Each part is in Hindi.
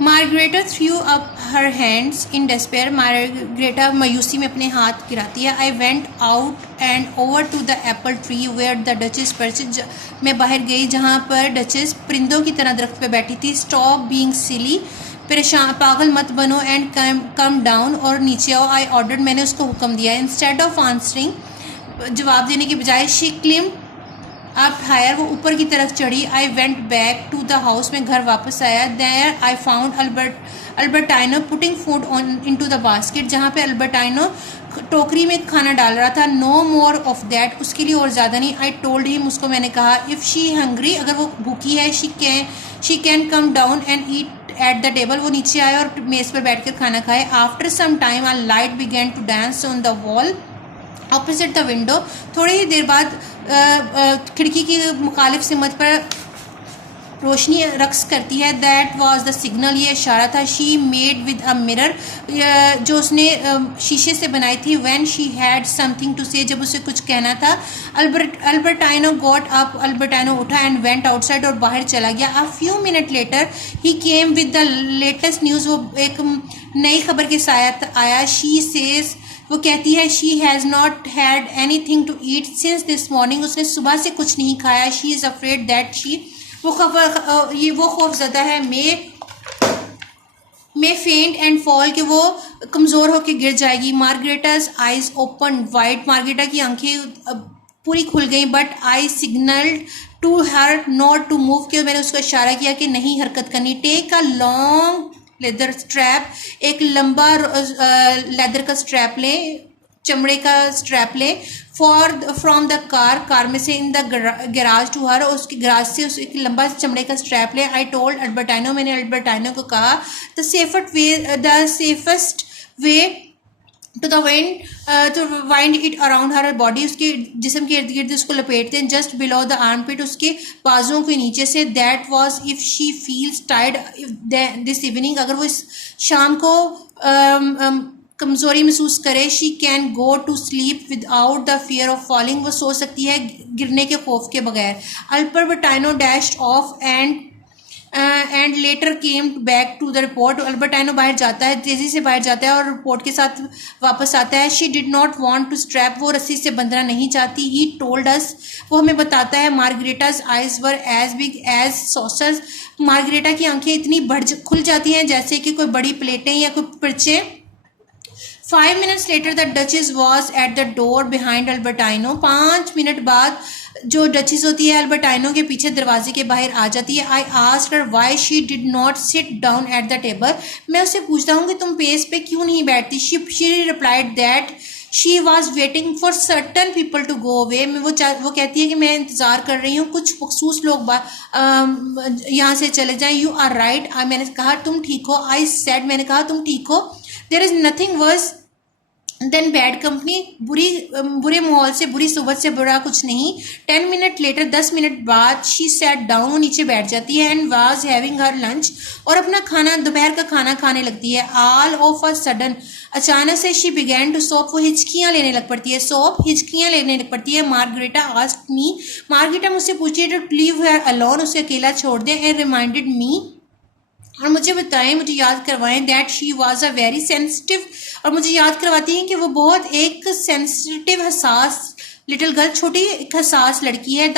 Margarita threw up her hands in despair. Margareta मायूसी में अपने हाथ गिराती है। I went out and over to the apple tree where the duchess purchase. मैं बाहर गई जहाँ पर डचेस परिंदों की तरह दरख्त पे बैठी थी। स्टॉप बीइंग सिली, परेशान पागल मत बनो, एंड कम डाउन, और नीचे आओ। आई ऑर्डर्ड, मैंने उसको हुक्म दिया। इंस्टेड ऑफ आंसरिंग, जवाब देने के बजाय, शी क्लिम्ड अप हायर, वो ऊपर की तरफ चढ़ी। I went back to the house, में घर वापस आया। There I found Albertino putting food on into the basket, जहाँ पे अल्बर्टाइनो टोकरी में खाना डाल रहा था। नो मोर ऑफ दैट, उसके लिए और ज़्यादा नहीं। आई टोल्ड हिम, उसको मैंने कहा, इफ़ शी हंग्री, अगर वो भूखी है, she can come down and eat at the table, वो नीचे आए और मेज़ पर बैठ कर खाना खाए। After some time a light begin to dance on the wall opposite the window. थोड़ी ही देर बाद खिड़की की मुखालिफ सिमत पर रोशनी रक्स करती है। दैट वाज द सिग्नल, ये इशारा था। She made with a mirror, जो उसने शीशे से बनाई थी। When she had something to say, जब उसे कुछ कहना था। अल्बर्टाइनो गॉट अप, अल्बर्टाइनो उठा एंड वेंट आउटसाइड, और बाहर चला गया। A few minute later he came with the latest news, वो एक नई खबर के साथ आया। शी सेज, वो कहती है, she has not had anything to eat since this morning, उसने सुबह से कुछ नहीं खाया। She is afraid that she, वो खौफजदा है, मे फेंट एंड फॉल, कि वो कमज़ोर होकर गिर जाएगी। Margareta's eyes open wide, Margareta की आंखें पूरी खुल गई। But I signalled to her not to move, कि मैंने उसको इशारा किया कि नहीं हरकत करनी। Take a long leather strap, एक लंबा लेदर का स्ट्रैप लें, चमड़े का स्ट्रैप लें। फ्रॉम द कार में से, in the garage to her, उसके गैराज से उस एक लंबा चमड़े का स्ट्रैप लें। आई टोल्ड अल्बर्टाइनो, मैंने अल्बर्टाइनो को कहा, the safest way to the wind it around her body, उसके जिस्म के इर्द गिर्द उसको लपेटते हैं। Just below the armpit, उसके बाजुओं के नीचे से। That was if she feels tired this evening, अगर वो इस शाम को कमज़ोरी महसूस करे। She can go to sleep without the fear of falling, वो सो सकती है गिरने के खौफ के बगैर। Albertino dashed of and later came back to the report, Albertino बाहर जाता है, तेज़ी से बाहर जाता है और रिपोर्ट के साथ वापस आता है। She did not want to strap, वो रस्सी से बंधना नहीं चाहती। ही टोल्ड अस, वो हमें बताता है, Margareta's eyes were as big as saucers, Margareta की आंखें इतनी खुल जाती हैं जैसे कि कोई बड़ी प्लेटें या कोई पर्चे। 5 minutes later the duchess was at the door behind अल्बर्टाइनो, 5 minute बाद जो डचेस होती है अल्बर्टाइनो के पीछे दरवाजे के बाहर आ जाती है। I asked her why she did not sit down at the table, मैं उससे पूछता हूँ कि तुम पेज पे क्यों नहीं बैठती। She replied that she was waiting for certain people to go away, वो कहती है कि मैं इंतज़ार कर रही हूँ कुछ मखसूस लोग यहाँ से चले जाएं। यू आर राइट, मैंने कहा तुम ठीक हो। आई सेड, मैंने कहा तुम ठीक हो। There is nothing worse than bad company, बुरे माहौल से, बुरी सोबत से बुरा कुछ नहीं। 10 मिनट लेटर, 10 मिनट बाद, शी सैट डाउन, वो नीचे बैठ जाती है। And was having her lunch, और अपना खाना, दोपहर का खाना खाने लगती है। ऑल ऑफ अ सडन, अचानक से, शी बिगैन टू सोप, वो हिचकियाँ लेने लग पड़ती है। हिचकियाँ लेने लग पड़ती है। मार्गरेटा आस्क्ड मी, मार्गरेटा मुझसे पूछी टू लीव हर अलोन, उसे अकेला छोड़ दें। एंड रिमाइंडेड मी, और मुझे बताएं, मुझे याद करवाएं, that she was a very sensitive, और मुझे याद करवाती हैं कि वो बहुत एक सेंसिटिव, हसास लिटिल गर्ल, छोटी एक हसास लड़की है।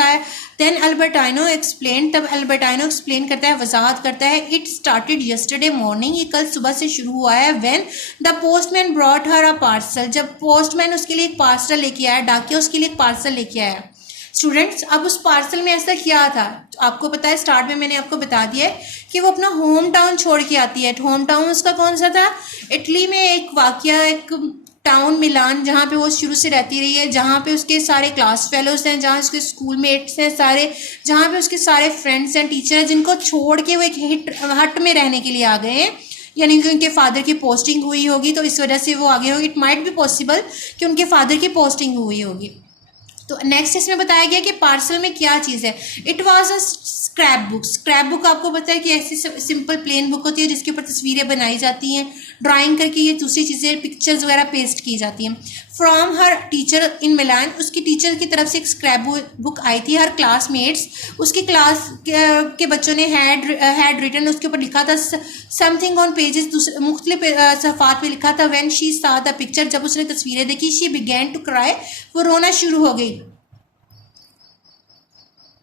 देन अल्बर्टाइनो एक्सप्लेन, तब अल्बर्टाइनो एक्सप्लेन करता है, वजाहत करता है। इट स्टार्टेड यस्टरडे मॉर्निंग, ये कल सुबह से शुरू हुआ है। When the postman brought her a parcel, जब पोस्टमैन उसके लिए एक पार्सल लेके आया, डाकिया उसके लिए एक पार्सल लेके आया। स्टूडेंट्स, अब उस पार्सल में ऐसा क्या था आपको पता है, स्टार्ट में मैंने आपको बता दिया है कि वो अपना होम टाउन छोड़ के आती है। होम टाउन उसका कौन सा था? इटली में एक वाकया, एक टाउन मिलान, जहाँ पे वो शुरू से रहती रही है, जहाँ पे उसके सारे क्लास फेलोज हैं, जहाँ उसके स्कूल मेट्स हैं सारे, जहाँ पे उसके सारे फ्रेंड्स हैं, टीचर हैं, जिनको छोड़ के वो एक हट में रहने के लिए आ गए हैं। यानी कि उनके फादर की पोस्टिंग हुई होगी तो इस वजह से वो आगे होगी। इट माइट बी पॉसिबल कि उनके फादर की पोस्टिंग हुई होगी। तो नेक्स्ट इसमें बताया गया कि पार्सल में क्या चीज़ है। It was a scrap book. Scrap book आपको पता है कि ऐसी सिंपल प्लेन बुक होती है जिसके ऊपर तस्वीरें बनाई जाती हैं, ड्राइंग करके ये दूसरी चीज़ें, पिक्चर्स वगैरह पेस्ट की जाती हैं। फ्रॉम हर टीचर इन मिलान, उसकी टीचर की तरफ से एक स्क्रैप बुक आई थी। हर क्लासमेट्स, उसकी क्लास के बच्चों ने हैड रिटन, उसके ऊपर लिखा था समथिंग ऑन पेजेस, मुख्तलिफ सफ़ात पे लिखा था। When she saw the picture, जब उसने तस्वीरें देखी, शी बिगैन टू क्राई, वो रोना शुरू हो गई।